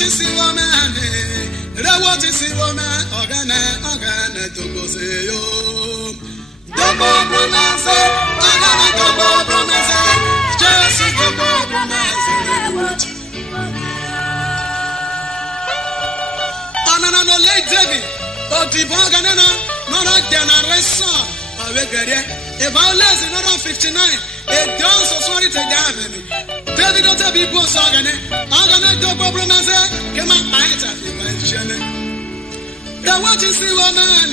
what is the woman? What is the woman? Organa to go say yo. Double romance, double romance, just double romance. Another late David, or the Boganana, not a generation. About less than 59, it does sorry to Gavin. David don't have people sorry. I'm gonna do romance. Come on, I have the what is the woman?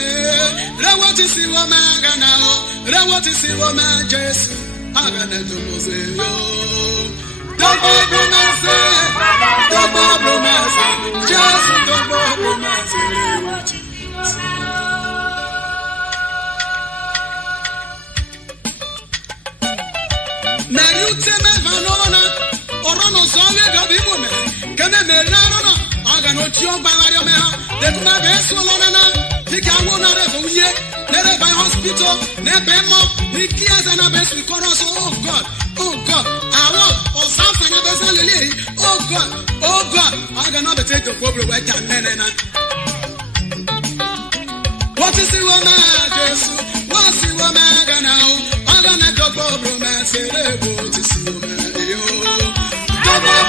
The what is the woman? The what is the woman? Jesus, I'm gonna do Moseo. Double romance, just double romance. Now you tell me, Vanona, or no song, Gabi woman. Can I make that? I'm going to jump by your man. Let my best one on. He can one out of a year. Never by hospital, never more. He cares and a best with chorus. Oh God, I want or something of us. Oh God, I'm going to take the problem with that man. What is the woman? What's the woman now? I'm going to go romance. What is the woman? Double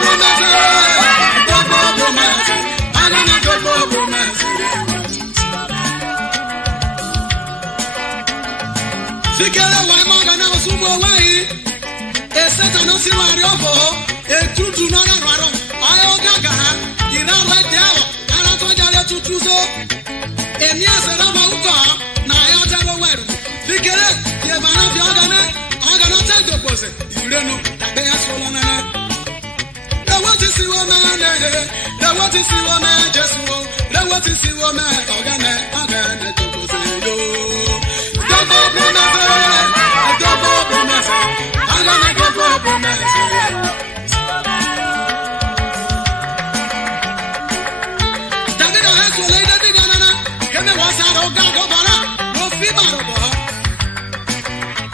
romance. I'm gonna go romance. Fikele wa manga na osumo wai. E seta no si wari ofo. E tutu no na raro. Ayo gaga. Ira wa dewo. Ara to jale tutu so. E mi asera ba uko. Na ayo tero weru. Fikele ye bana bi ogane. Ogane te do pose. Ire no. Tabe asola na na. What is the woman? The what is the woman? Just the what is the woman? Organa to go say yo. Double romance. I'm gonna go romance. David has to lay the dinner. Can I was out of Gagobara? No fever.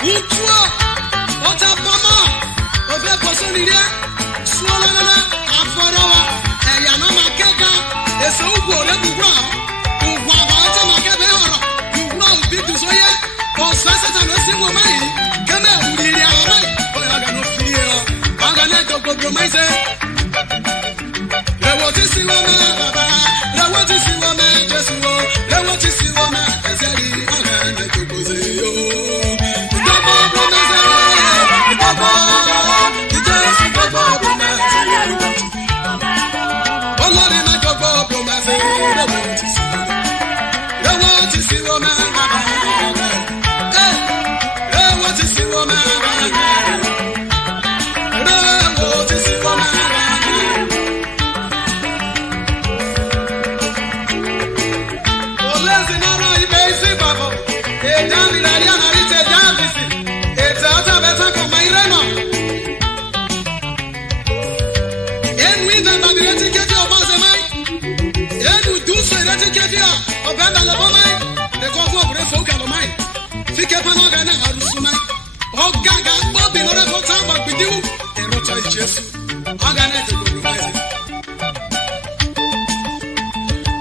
Utua. What a mama. Of a person here. Swolana, Afarawa, and Yanama Keka, a so good at the ground. Who want to make a better? You know, big to say, or Sasset and a single man. Come on, we are right. But I got no fear. I'm gonna go compromise. The what is the woman, Baba? The what is the woman, just the what is the woman, as I am to go say, oh, double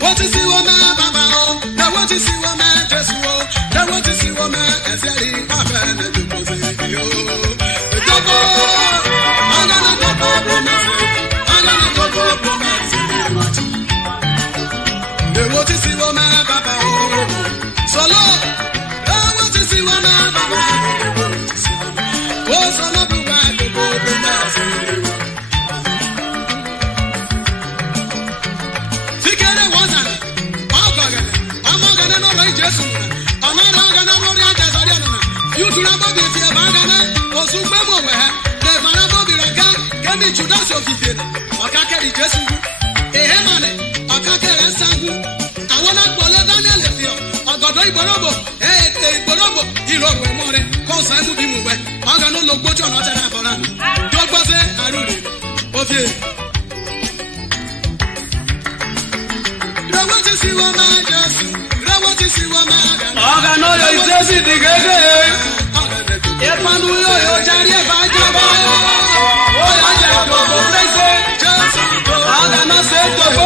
What is the woman, Baba? Now what is the woman? Just now what is the woman? As I live, I'm gonna do you. I'm gonna go romance. I'm gonna go romance. What is the woman, Baba? So Lord, what is the woman, Baba? Oh, so Lord, we want to go romance. Jesus, I'm not going to worry about that. You do not be a bagana or Supremo. The Manabobi can be to dance of it. I can't carry Jesus. A Hemane, I can't carry Sangu. I want to follow Daniel. I got a Borobo, a Borobo, you know, more cause I will be moving. I'm going to look what you're not enough for. Don't bother, I don't know. Okay. What is your majesty? What is your majesty? I know you just see the game. If I do your Johnny, if I do, oh, I just go for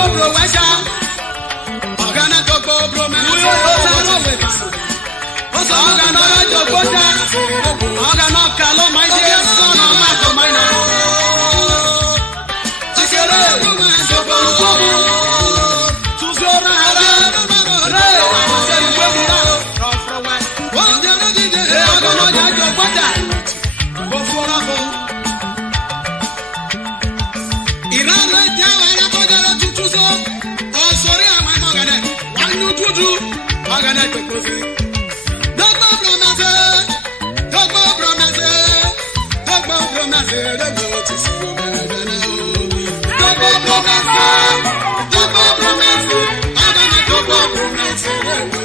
Double promise.